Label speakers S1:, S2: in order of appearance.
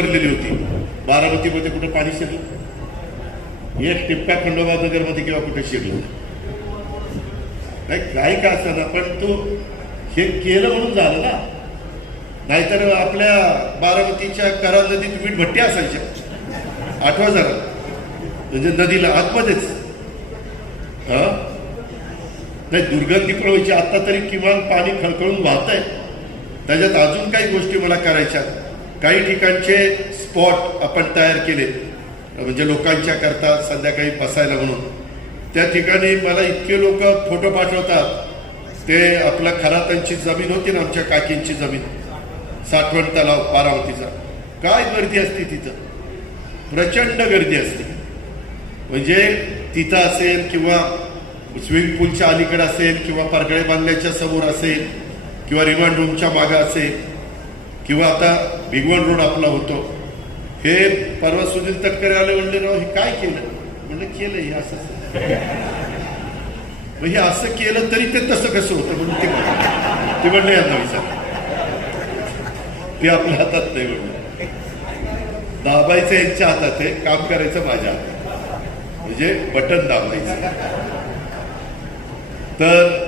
S1: भरलेली होती. बारामतीमध्ये कुठं पाणी शिरलं? एक टिपका खंडोबा नगरमध्ये किंवा कुठे शिरलं? नाही काय का असताना पण तो हे केलं म्हणून झालं ना. नाहीतर आपल्या बारामतीच्या करा नदीत वीट भट्टी असायच्या. आठवा जरा. म्हणजे नदीला आतमध्येच. हा? नाही दुर्गंधी पळवायची आता तरी किमान पाणी खळखळून वाहत आहे त्याच्यात अजून काही गोष्टी मला करायच्या काही ठिकाणचे स्पॉट आपण तयार केले म्हणजे लोकांच्या करता संध्याकाळी बसायला म्हणून. त्या ठिकाणी मला इतके लोक फोटो पाठवतात. ते आपलं खरातांची जमीन होती ना आमच्या काकींची जमीन. साठवण तलाव पारावतीचा काय गर्दी असते तिथं? प्रचंड गर्दी असते. म्हणजे तिथं असेल किंवा स्विमिंग पूलच्या अलीकडे असेल किंवा परगळे बांधल्याच्या समोर असेल किंवा रिमांड रूमच्या मागं असेल किंवा आता भिगवण रोड आपला होतो. हे परवा सुनील तटकरे आले म्हणले राव हे काय केलं? म्हणलं केलं हे असं. मग हे असं केलं तरी ते तसं कसं होतं म्हणून ते म्हणलं. ते म्हणले यांना विचार ते आपल्या हातात नाही म्हणलं. दाबायचं यांच्या हातात आहे काम करायचं माझ्या हातात. म्हणजे बटन दाबायचं. तर